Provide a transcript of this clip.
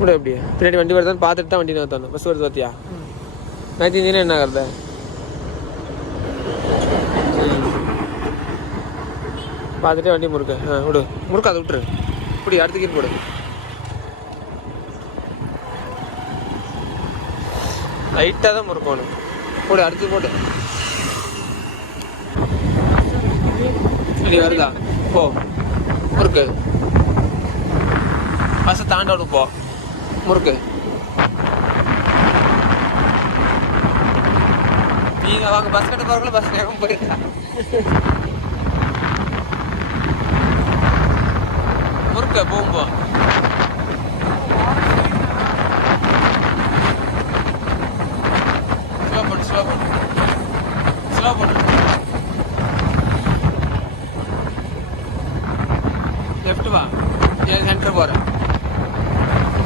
கூட எப்படி பின்னாடி வண்டி வருதான்னு பார்த்துட்டு தான் வண்டி நிறுத்தணும். பஸ் வருது பார்த்தியா? நைட்டு இன்ஜினியர் என்ன ஆகுறது? பார்த்துட்டே வண்டி முறுக்கு. விடு முறுக்கு, அதை விட்டுரு. இப்படி அடுத்த கீர் போடு. லைட்டாக தான் முறுக்கணும். போடு, அடுத்து போடு. இப்படி வருதா? போ முறுக்கு. பஸ்ஸை தாண்டணும். போ முறுக்கு. நீங்கள் வாங்க பஸ் கட்ட போகிறக்குள்ள பஸ் வேகம் போயிருக்கா. முறுக்க போகும்போ